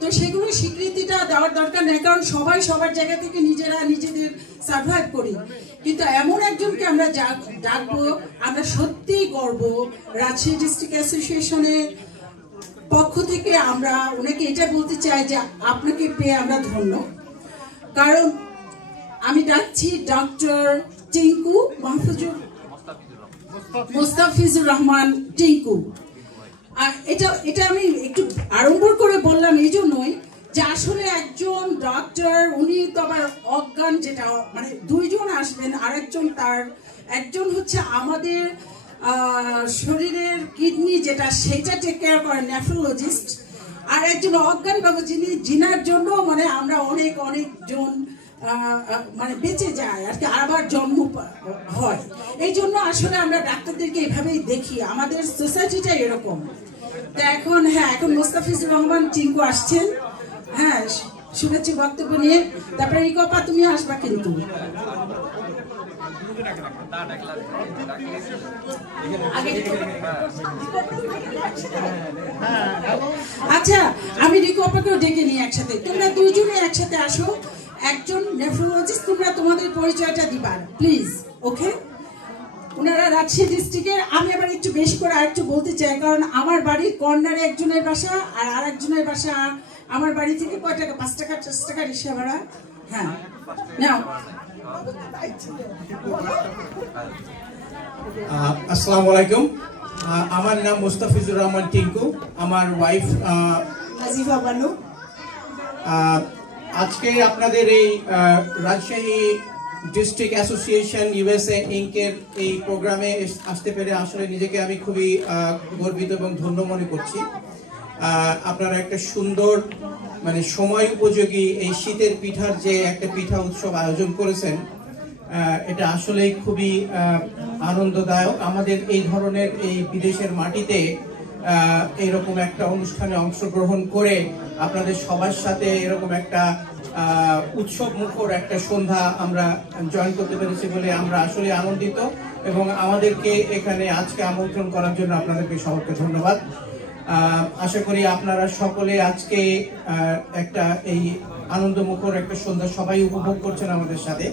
তো সেগুলো স্বীকৃতিটা দেওয়ার দরকার নেই, কারণ সবাই সবার জায়গা থেকে নিজেরা নিজেদের সার্ভাইভ করি। কিন্তু এমন একজনকে আমরা ডাকবো, আমরা সত্যিই গর্ব রাজশাহী ডিস্ট্রিক্ট অ্যাসোসিয়েশনের পক্ষ থেকে আমরা ওনাকে এটা বলতে চাই যে আপনাকে পেয়ে আমরা ধন্য। কারণ আমি ডাকছি ডক্টর টিঙ্কু মোস্তাফিজুর রহমান টিঙ্কু। আর এটা আমি একটু আড়ম্বর করে বললাম এই জন্যই যে আসলে একজন ডক্টর, উনি তো আবার অজ্ঞান, যেটা মানে দুইজন আসবেন, আর একজন হচ্ছে আমাদের শরীরের কিডনি যেটা সেটা টেক কেয়ার করেন নেফ্রোলজিস্ট, আর একজন অজ্ঞান বাবু যিনার জন্য মানে আমরা অনেকজন মানে বেঁচে যায় আর কি, আবার জন্ম হয়। এই জন্য আসলে আমরা ডাক্তারদেরকে এভাবেই দেখি, আমাদের সোসাইটিটা এরকম। তো এখন এখন মোস্তাফিজুর রহমান টিঙ্কু আসছেন, শুভেচ্ছা বক্তব্য নিয়ে। তারপরে রিকপা তুমি আসবা কিন্তু। আচ্ছা, আমি রিকপাকেও ডেকে নিই একসাথে, তোমরা দুইজনে একসাথে আসো। একজন নেফ্রোলজিস্ট, তোমরা তোমাদের পরিচয়টা দিবা প্লিজ, ওকে? ওনারা রাজশাহী ডিস্ট্রিক্টের। আমি আবার একটু বেশি করে আরেকটু বলতে চাই, কারণ আমার বাড়ির কর্নারে একজনের বাসা আর আরেকজনের বাসা আমার বাড়ি থেকে কয় টাকা, 5 টাকা 10 টাকা রিক্সা ভাড়া। নাও। আসসালামু আলাইকুম, আমার নাম মুস্তাফিজুর রহমান টিঙ্কু, আমার ওয়াইফ আজিফা বানু। আজকে আপনাদের এই রাজশাহী ডিস্ট্রিক্ট অ্যাসোসিয়েশন ইউএসএ ইনকের এই প্রোগ্রামে আসতে পেরে আসলে নিজেকে আমি খুবই গর্বিত এবং ধন্য মনে করছি। আপনারা একটা সুন্দর মানে সময় উপযোগী এই শীতের পিঠার যে একটা পিঠা উৎসব আয়োজন করেছেন, এটা আসলেই খুবই আনন্দদায়ক। আমাদের এই ধরনের এই বিদেশের মাটিতে এরকম একটা অনুষ্ঠানে অংশগ্রহণ করে আপনাদের সবার সাথে এরকম একটা উৎসব মুখর একটা সন্ধ্যা আমরা জয়েন করতে পেরেছি বলে আমরা আসলে আনন্দিত, এবং আমাদেরকে এখানে আজকে আমন্ত্রণ করার জন্য আপনাদেরকে সবাইকে ধন্যবাদ। আশা করি আপনারা সকলে আজকে একটা এই আনন্দমুখর একটা সন্ধ্যা সবাই উপভোগ করছেন আমাদের সাথে।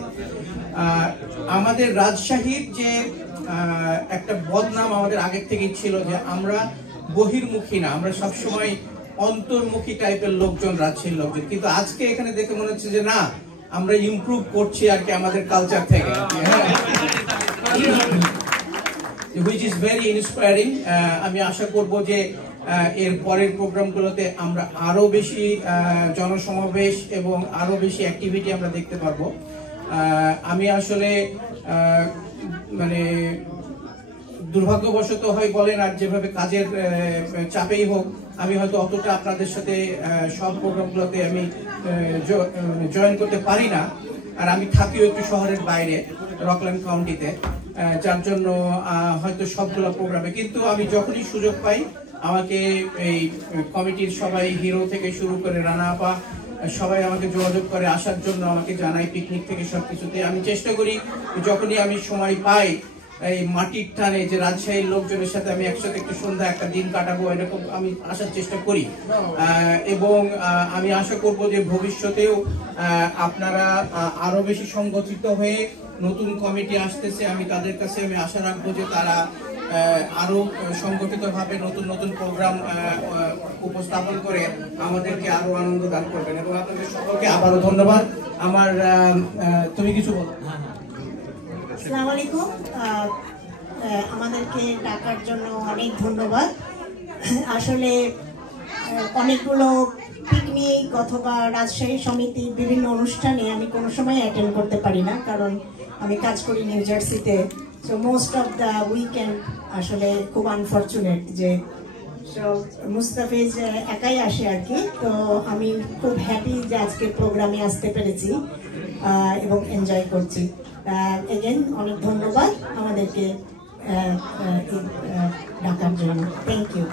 আমাদের রাজশাহীর যে একটা বদনাম আমাদের আগের থেকেই ছিল যে আমরা বহির্মুখী না, আমরা সবসময় অন্তর্মুখী টাইপের লোকজন, রাজশাহীর লোকজন। কিন্তু আজকে এখানে দেখে মনে হচ্ছে যে না, আমরা ইমপ্রুভ করছি আর কি আমাদের কালচার থেকে, which is very inspiring। আমি আশা করব যে এর পরের প্রোগ্রামগুলোতে আমরা আরো বেশি জনসমাবেশ এবং আরো বেশি অ্যাক্টিভিটি আমরা দেখতে পারবো। আমি আসলে মানে দুর্ভাগ্যবশত হয় বলেন আর যেভাবে কাজের চাপেই হোক, আমি হয়তো অতটা আপনাদের সাথে সব প্রোগ্রামগুলোতে আমি জয়েন করতে পারি না। আর আমি থাকিও একটু শহরের বাইরে, রকল্যান্ড কাউন্টিতে, যার জন্য হয়তো সবগুলো প্রোগ্রামে, কিন্তু আমি যখনই সুযোগ পাই আমাকে এই কমিটির সবাই, হিরো থেকে শুরু করে রানা আপা, সবাই আমাকে যোগাযোগ করে আসার জন্য, আমাকে জানাই পিকনিক থেকে সবকিছুতে। আমি চেষ্টা করি যখনই আমি সময় পাই এই মাটির টানে যে রাজশাহীর লোকজনের সাথে আমি একসাথে একটু সন্ধ্যা একটা দিন কাটাবো, এরকম আমি আসার চেষ্টা করি। এবং আমি আশা করব যে ভবিষ্যতেও আপনারা আরো বেশি সংগঠিত হয়ে, নতুন কমিটি আসতেছে, আমি তাদের কাছে আমি আশা রাখবো যে তারা আরো সংগঠিতভাবে নতুন প্রোগ্রাম উপস্থাপন করে আমাদেরকে আরো আনন্দ দান করবেন। এবং আপনাদের সকলকে আবারও ধন্যবাদ। আমার তুমি কিছু বলো? আসসালামু আলাইকুম, আমাদেরকে ডাকার জন্য অনেক ধন্যবাদ। আসলে অনেকগুলো পিকনিক অথবা রাজশাহী সমিতির বিভিন্ন অনুষ্ঠানে আমি কোনো সময় অ্যাটেন্ড করতে পারি না, কারণ আমি কাজ করি নিউ জার্সিতে। So most of the weekend আসলে খুব আনফর্চুনেট যে মুস্তাফিজ একাই আসে আর কি। তো আমি খুব হ্যাপি যে আজকে প্রোগ্রামে আসতে পেরেছি এবং এনজয় করছি। এগেন অনেক ধন্যবাদ আমাদেরকে ডাকার জন্য। Thank you.